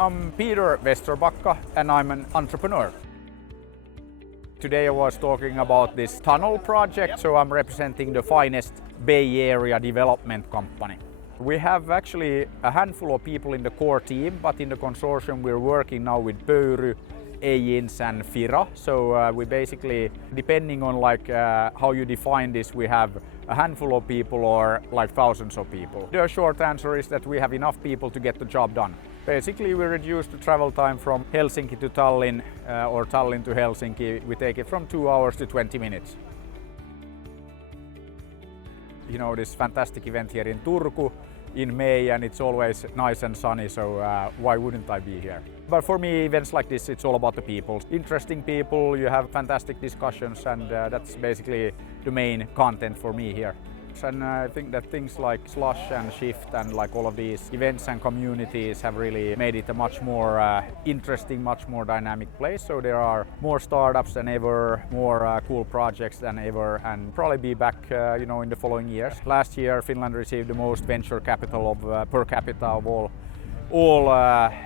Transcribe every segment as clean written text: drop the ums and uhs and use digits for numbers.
I'm Peter Westerbacka and I'm an entrepreneur. Today I was talking about this tunnel project, so I'm representing the finest Bay Area development company. We have actually a handful of people in the core team, but in the consortium we're working now with Pöyry, Ejins and Fira. So we basically, depending on how you define this, we have a handful of people or like thousands of people. The short answer is that we have enough people to get the job done. Basically we reduce the travel time from Helsinki to Tallinn or Tallinn to Helsinki. We take it from 2 hours to 20 minutes. You know, this fantastic event here in Turku in May, and it's always nice and sunny, so why wouldn't I be here? But for me, events like this, it's all about the people. Interesting people, you have fantastic discussions, and that's basically the main content for me here. And I think that things like Slush and Shift and like all of these events and communities have really made it a much more interesting, much more dynamic place. So there are more startups than ever, more cool projects than ever, and probably be back in the following years. Last year Finland received the most venture capital of per capita of all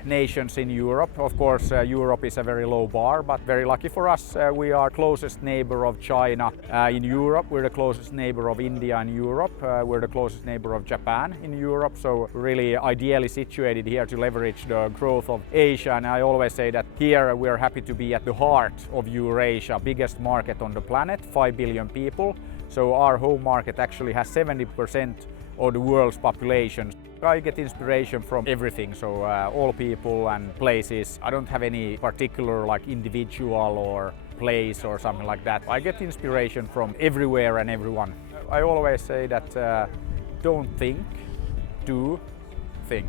nations in Europe. Of course, Europe is a very low bar, but very lucky for us, we are closest neighbor of China in Europe. We're the closest neighbor of India in Europe. We're the closest neighbor of Japan in Europe. So really ideally situated here to leverage the growth of Asia. And I always say that here we're happy to be at the heart of Eurasia, biggest market on the planet, 5 billion people. So our home market actually has 70% of the world's population. I get inspiration from everything, so all people and places. I don't have any particular individual or place or something like that. I get inspiration from everywhere and everyone. I always say that don't think, do, think.